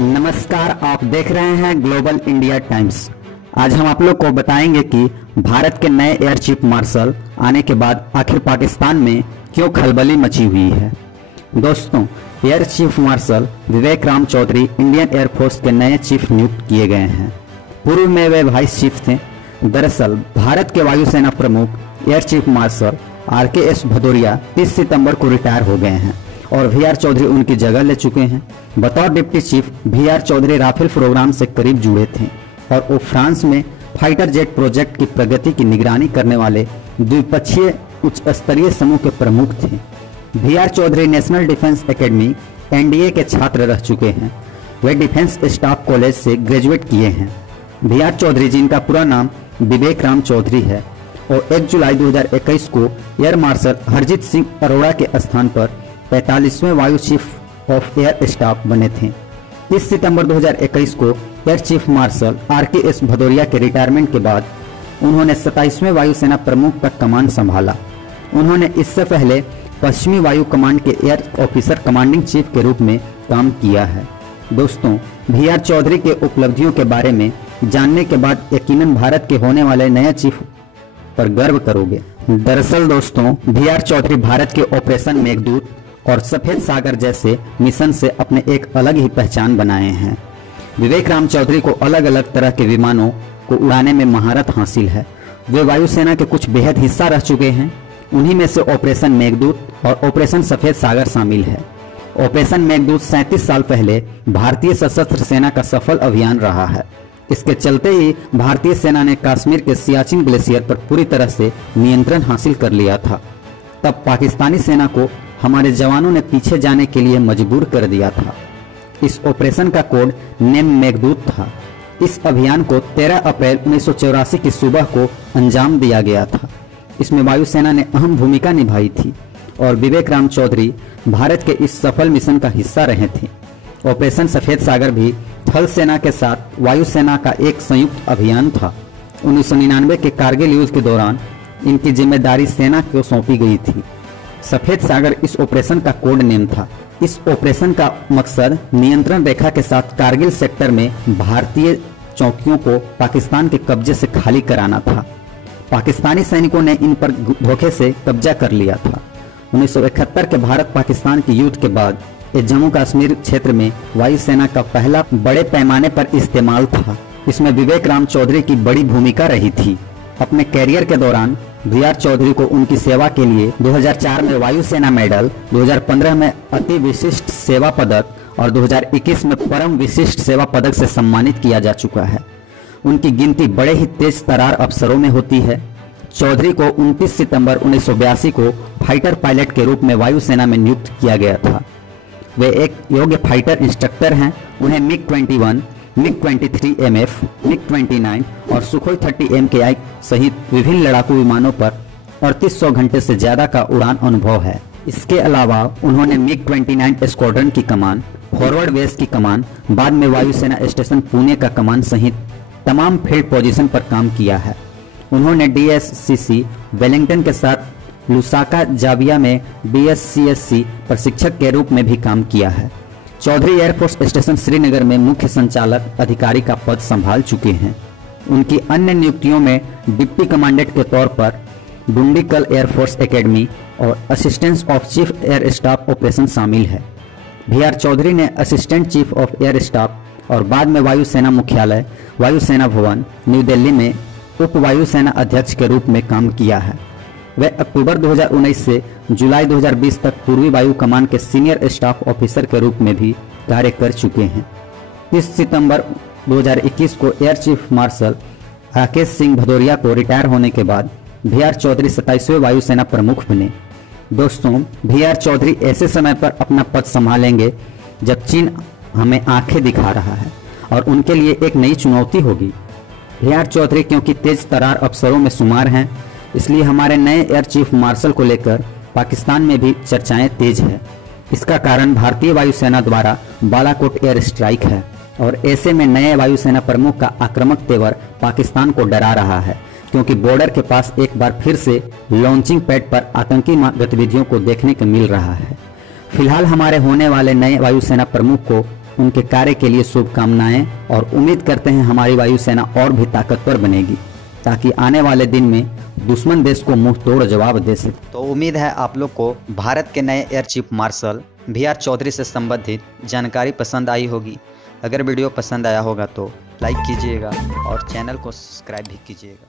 नमस्कार, आप देख रहे हैं ग्लोबल इंडिया टाइम्स। आज हम आप लोग को बताएंगे कि भारत के नए एयर चीफ मार्शल आने के बाद आखिर पाकिस्तान में क्यों खलबली मची हुई है। दोस्तों, एयर चीफ मार्शल विवेक राम चौधरी इंडियन एयरफोर्स के नए चीफ नियुक्त किए गए हैं। पूर्व में वे वाइस चीफ थे। दरअसल भारत के वायुसेना प्रमुख air chief martial RKS Bhadauria 30 सितंबर को रिटायर हो गए हैं और VR चौधरी उनकी जगह ले चुके हैं। बतौर deputy chief VR Chaudhary Rafale programme से करीब जुड़े थे और वो फ्रांस में फाइटर जेट प्रोजेक्ट की प्रगति की निगरानी करने वाले द्विपक्षीय उच्च स्तरीय समूह के प्रमुख थे। VR Chaudhary national defence academy NDA के छात्र रह चुके हैं। वे डिफेंस स्टाफ कॉलेज से ग्रेजुएट किए हैं। VR चौधरी, जिनका पूरा नाम विवेक राम चौधरी है, और 1 जुलाई 2021 को एयर मार्शल हरजीत सिंह अरोड़ा के स्थान पर 45वें वायु चीफ ऑफ एयर स्टाफ बने थे। 30 सितंबर 2021 को air chief martial RKS Bhadauria के रिटायरमेंट के बाद उन्होंने 27वें वायुसेना प्रमुख का कमान संभाला। उन्होंने इससे पहले पश्चिमी वायु कमांड के एयर ऑफिसर कमांडिंग चीफ के रूप में काम किया है। दोस्तों, VR चौधरी के उपलब्धियों के बारे में जानने के बाद यकीनन भारत के होने वाले नए चीफ पर गर्व करोगे। दरअसल दोस्तों, VR चौधरी भारत के ऑपरेशन मेघदूत और सफेद सागर जैसे मिशन से अपने एक अलग ही पहचान बनाए हैं। विवेक राम चौधरी को अलग अलग तरह के विमानों को उड़ाने में महारत हासिल है। वे वायुसेना के कुछ बेहद हिस्सा रह चुके हैं। उन्हीं में से ऑपरेशन मेघदूत और ऑपरेशन सफेद सागर शामिल है। ऑपरेशन मेघदूत 37 साल पहले भारतीय सशस्त्र सेना का सफल अभियान रहा है। इसके चलते ही भारतीय सेना ने कश्मीर के सियाचिन ग्लेशियर पर पूरी तरह से नियंत्रण हासिल कर लिया था। तब पाकिस्तानी सेना को हमारे जवानों ने पीछे जाने के लिए मजबूर कर दिया था। इस ऑपरेशन का कोड नेम मेघदूत था। इस अभियान को 13 अप्रैल 1984 की सुबह को अंजाम दिया गया था। इसमें वायुसेना ने अहम भूमिका निभाई थी और विवेक राम चौधरी भारत के इस सफल मिशन का हिस्सा रहे थे। ऑपरेशन सफेद सागर भी थल सेना के साथ वायुसेना का एक संयुक्त अभियान था। 1999 के कारगिल युद्ध के दौरान इनकी जिम्मेदारी सेना को सौंपी गई थी। सफेद सागर इस ऑपरेशन का कोड नेम था। इस ऑपरेशन का मकसद नियंत्रण रेखा के साथ कारगिल सेक्टर में भारतीय चौकियों को पाकिस्तान के कब्जे से खाली कराना था। पाकिस्तानी सैनिकों ने इन पर धोखे से कब्जा कर लिया था। 1971 के भारत पाकिस्तान के युद्ध के बाद ये जम्मू कश्मीर क्षेत्र में वायुसेना का पहला बड़े पैमाने पर इस्तेमाल था। इसमें विवेक राम चौधरी की बड़ी भूमिका रही थी। अपने कैरियर के दौरान VR चौधरी को उनकी सेवा के लिए 2004 में वायुसेना मेडल, 2015 में अति विशिष्ट सेवा पदक और 2021 में परम विशिष्ट सेवा पदक से सम्मानित किया जा चुका है। उनकी गिनती बड़े ही तेज तरार अफसरों में होती है। चौधरी को 29 सितंबर 1982 को फाइटर पायलट के रूप में वायुसेना में नियुक्त किया गया था। वे एक योग्य फाइटर इंस्ट्रक्टर हैं। उन्हें MiG-21, MiG-23 MF, MiG-29 और सुखोई 30 MKI सहित विभिन्न लड़ाकू विमानों पर 3800 घंटे से ज्यादा का उड़ान अनुभव है। इसके अलावा उन्होंने MiG-29 स्क्वाड्रन की कमान, फॉरवर्ड बेस की कमान, बाद में वायुसेना स्टेशन पुणे का कमान सहित तमाम फील्ड पोजीशन पर काम किया है। उन्होंने DSCC वेलिंगटन के साथ लुसाका जाविया में BSCSC प्रशिक्षक के रूप में भी काम किया है। चौधरी एयरफोर्स स्टेशन श्रीनगर में मुख्य संचालक अधिकारी का पद संभाल चुके हैं। उनकी अन्य नियुक्तियों में डिप्टी कमांडेंट के तौर पर डुंडीकल एयरफोर्स एकेडमी और assistant of chief air staff operation शामिल है। VR चौधरी ने assistant chief of air staff और बाद में वायुसेना मुख्यालय, वायुसेना भवन, न्यू दिल्ली में उप वायुसेना अध्यक्ष के रूप में काम किया है। वे अक्टूबर 2019 से जुलाई 2020 तक पूर्वी वायु कमान के सीनियर स्टाफ ऑफिसर के रूप में भी कार्य कर चुके हैं। 30 सितंबर 2021 को air chief martial RKS Singh Bhadauria को रिटायर होने के बाद VR चौधरी 27वें वायुसेना प्रमुख बने। दोस्तों, VR चौधरी ऐसे समय पर अपना पद संभालेंगे जब चीन हमें आंखें दिखा रहा है और उनके लिए एक नई चुनौती होगी। VR चौधरी क्योंकि तेज तरार अफसरों में शुमार हैं, इसलिए हमारे नए एयर चीफ मार्शल को लेकर पाकिस्तान में भी चर्चाएं तेज है। इसका कारण भारतीय वायुसेना द्वारा बालाकोट एयर स्ट्राइक है और ऐसे में नए वायुसेना प्रमुख का आक्रामक तेवर पाकिस्तान को डरा रहा है, क्योंकि बॉर्डर के पास एक बार फिर से लॉन्चिंग पैड पर आतंकी गतिविधियों को देखने को मिल रहा है। फिलहाल हमारे होने वाले नए वायुसेना प्रमुख को उनके कार्य के लिए शुभकामनाएं और उम्मीद करते हैं हमारी वायुसेना और भी ताकतवर बनेगी ताकि आने वाले दिन में दुश्मन देश को मुंह तोड़ जवाब दे सके। तो उम्मीद है आप लोग को भारत के नए air chief marshal BR Chaudhary से संबंधित जानकारी पसंद आई होगी। अगर वीडियो पसंद आया होगा तो लाइक कीजिएगा और चैनल को सब्सक्राइब भी कीजिएगा।